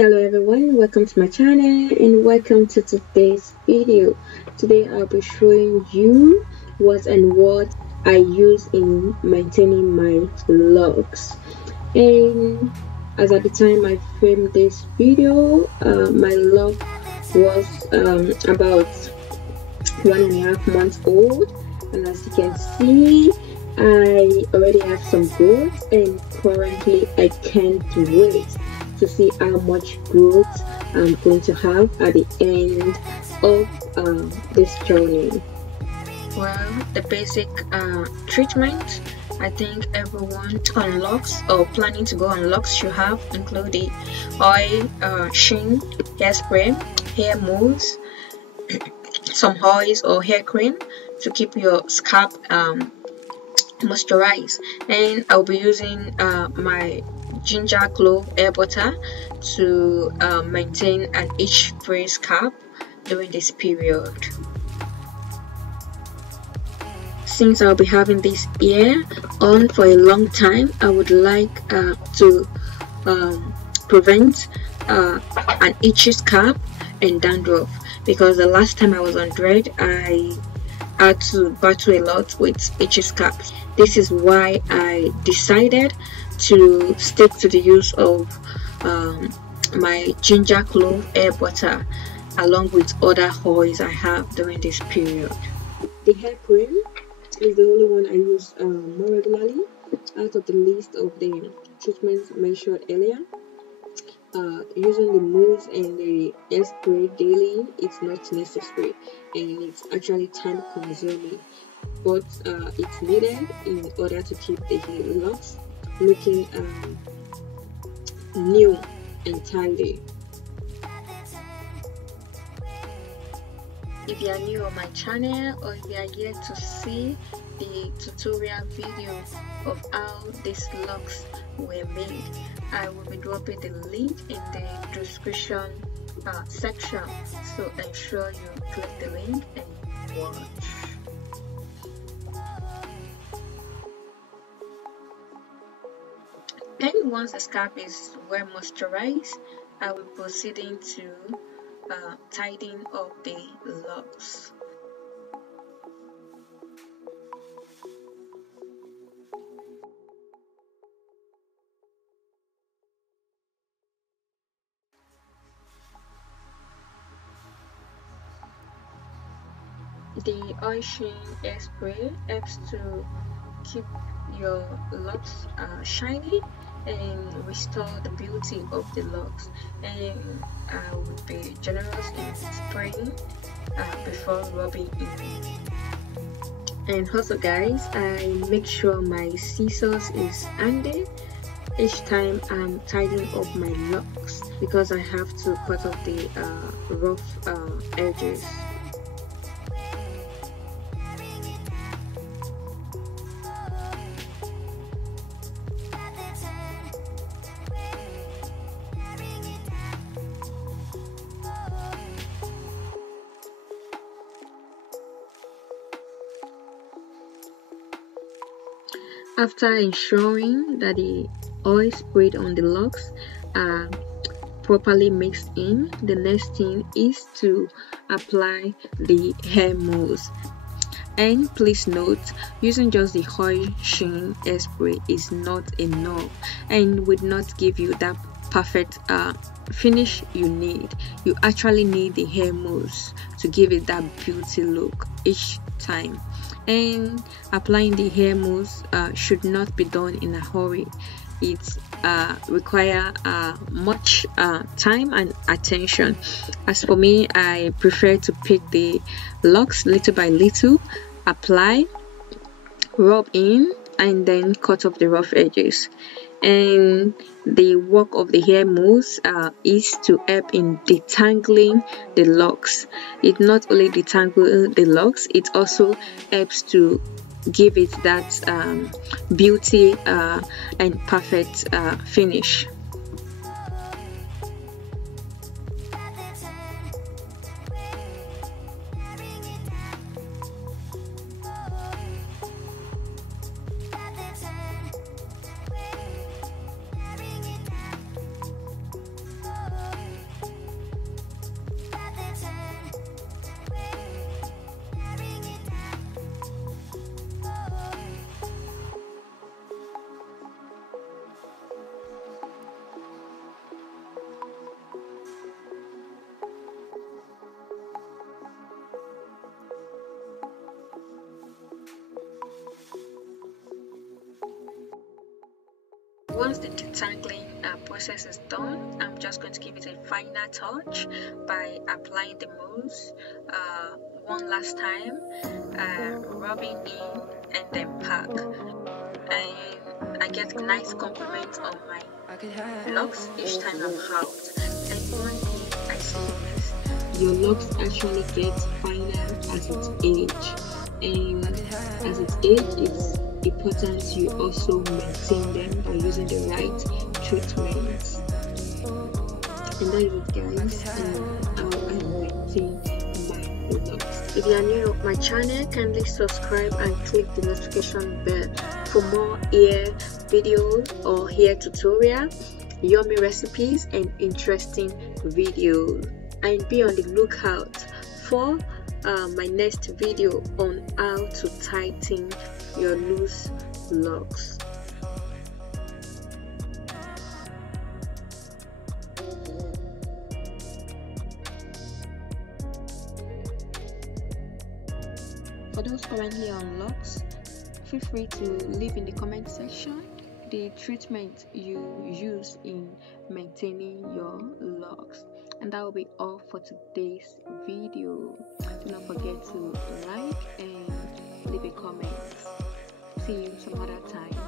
Hello everyone, welcome to my channel and welcome to today's video. Today I'll be showing you what I use in maintaining my logs. And as at the time I filmed this video, my log was about 1.5 months old, and as you can see I already have some growth, and currently I can't wait to see how much growth I'm going to have at the end of this journey. Well, the basic treatment I think everyone on locks or planning to go on locks should have include the oil, sheen, hairspray, hair mousse, some oils or hair cream to keep your scalp moisturized. And I'll be using my ginger clove hair butter to maintain an itch-free scalp during this period. Since I'll be having this hair on for a long time, I would like to prevent an itchy scalp and dandruff, because the last time I was on dread I had to battle a lot with itchy scalps. This is why I decided to stick to the use of my ginger clove hair butter along with other oils I have during this period. The hair cream is the only one I use more regularly out of the list of the treatments mentioned earlier. Using the mousse and the hair spray daily it's not necessary, and it's actually time consuming, but it's needed in order to keep the hair locks looking new and tidy. If you are new on my channel, or if you are yet to see the tutorial video of how these locks were made, I will be dropping the link in the description section, so ensure you click the link and watch. And once the scalp is well moisturized, I will be proceeding to tidying up the locks. The oil sheen hair spray helps to keep your locks shiny and restore the beauty of the locks, and I would be generous in spraying before rubbing in. And also guys, I make sure my scissors is handy each time I'm tidying up my locks, because I have to cut off the rough edges. After ensuring that the oil sprayed on the locks are properly mixed in, the next thing is to apply the hair mousse. And please note, using just the oil sheen hairspray is not enough and would not give you that perfect finish you need. You actually need the hair mousse to give it that beauty look each time. And applying the hair mousse should not be done in a hurry. It require much time and attention. As for me, I prefer to pick the locks little by little, apply, rub in, and then cut off the rough edges. And the work of the hair mousse is to help in detangling the locks. It not only detangles the locks, it also helps to give it that beauty and perfect finish. once the detangling process is done, I'm just going to give it a final touch by applying the mousse one last time, rubbing in and then pack. And I get nice compliments on my locks each time I'm out. And one thing I see is your locks actually get finer as it age, and as it age, it's important you also maintain them by using the right treatments. And that is it, guys. How I maintain my locks. If you are new to my channel, kindly subscribe and click the notification bell for more hair videos or hair tutorial, yummy recipes and interesting videos. And be on the lookout for my next video on how to tighten your loose locks. For those currently on locks, feel free to leave in the comment section the treatment you use in maintaining your locks. And that will be all for today's video. Do not forget to like and leave a comment. See you some other time.